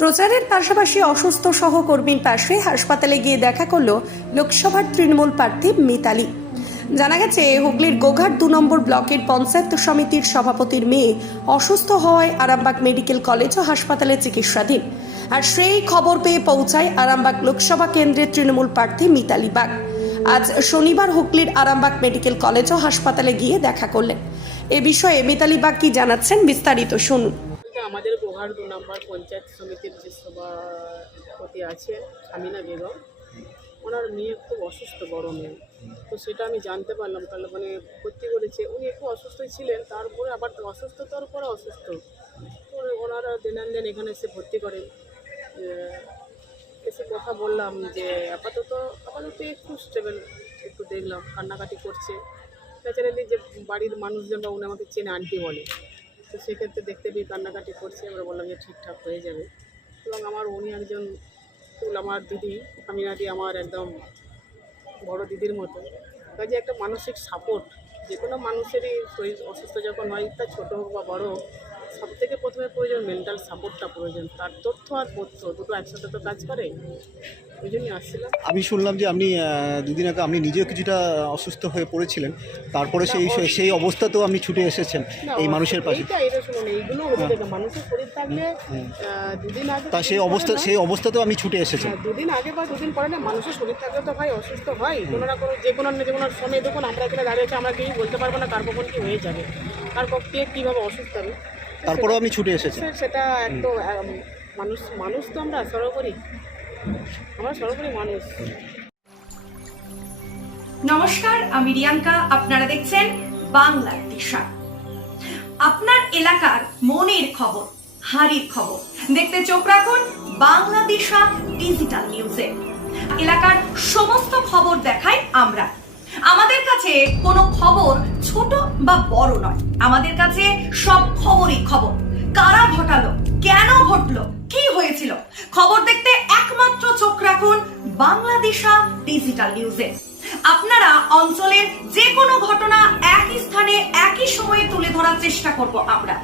প্রচারের পাশাপাশি অসুস্থ সহকর্মীর পাশে হাসপাতালে গিয়ে দেখা করল লোকসভার তৃণমূল প্রার্থী মিতালি। জানা গেছে, হুগলির গোঘাট দু নম্বর ব্লকের পঞ্চায়েত সমিতির সভাপতির মেয়ে অসুস্থ হওয়ায় আরামবাগ মেডিকেল কলেজ ও হাসপাতালে চিকিৎসাধীন। আর সেই খবর পেয়ে পৌঁছায় আরামবাগ লোকসভা কেন্দ্রের তৃণমূল প্রার্থী মিতালি বাগ। আজ শনিবার হুগলির আরামবাগ মেডিকেল কলেজ ও হাসপাতালে গিয়ে দেখা করলেন। এ বিষয়ে মিতালি বাগ কি জানাচ্ছেন বিস্তারিত শুনুন। আমাদের গোহার দু নম্বর পঞ্চায়েত সমিতির যে সভাপতি আছে, আমিনা বেগম, ওনার মেয়ে খুব অসুস্থ, বড় মেয়ে। তো সেটা আমি জানতে পারলাম, তাহলে মানে ভর্তি করেছে। উনি একটু অসুস্থ ছিলেন, তারপরে আবার অসুস্থতার পরে অসুস্থ। তো ওনারা দিন আন দিন এখানে এসে ভর্তি করেন এসে কথা বললাম যে আপাতত আপাতত একটু স্টেবল একটু দেখলাম, কান্নাকাটি করছে। ন্যাচারালি যে বাড়ির মানুষজনরা উনি আমাকে চেনে, আন্টি বলে। তো সেক্ষেত্রে দেখতে পেয়ে কান্নাকাটি করছে, আমরা বললাম যে ঠিকঠাক হয়ে যাবে। এবং আমার উনি একজন ফুল, আমার দিদি, আমি আমিনাদি আমার একদম বড় দিদির মতো। কাজে একটা মানসিক সাপোর্ট যে কোনো মানুষেরই শরীর অসুস্থ যখন হয়, তা ছোটো হোক বা বড় হোক সব থেকে প্রথমে প্রয়োজন মেন্টাল সাপোর্টটা প্রয়োজন। তার তথ্য আর পথ্য দুটো একসাথে তো কাজ করে। ওই জন্যই আসছিলাম। আমি শুনলাম যে আপনি দুদিন আগে আপনি নিজেও কিছুটা অসুস্থ হয়ে পড়েছিলেন। তারপরে সেই সেই অবস্থাতেও আপনি ছুটে এসেছেন এই মানুষের পাশে। এটা শুনুন এইগুলো মানুষের শরীর থাকলে দুদিন আগে তা সেই অবস্থা সেই অবস্থাতেও আপনি ছুটে হ্যাঁ, দুদিন আগে বা দুদিন পরে না মানুষের শরীর থাকলে তো ভাই অসুস্থ হয়। কোনো না কোনো যে কোনো না যে কোনো সময় দেখুন আমরা এখানে দাঁড়িয়েছি আমরা কেউ বলতে পারব না কার কখন কী হয়ে যাবে। কার পক্ষে কীভাবে অসুস্থ হবে। তারপরেও আপনি ছুটে এসেছেন সেটা- সেটা একটু আম, মানুষ মানুষ তো আমরা সর্বোপরি আমরা সর্বোপরি মানুষ। নমস্কার আমি রিয়াঙ্কা। আপনারা দেখছেন বাংলার দিশা। আপনার এলাকার মনের খবর হাড়ির খবর। দেখতে চোখ রাখুন বাংলা দিশা ডিজিটাল নিউজে। এলাকার সমস্ত খবর দেখাই আমরা। আমাদের কাছে কোনো খবর ছোট বা বড় নয়। আমাদের কাছে সব খবরই খবর। কারা ঘটালো? কেন ঘটলো? কি হয়েছিল? খবর দেখতে একমাত্র চোখ রাখুন বাংলাদেশা ডিজিটাল নিউজে। আপনারা অঞ্চলের যে কোনো ঘটনা একই স্থানে একই সময়ে তুলে ধরার চেষ্টা করব আমরা।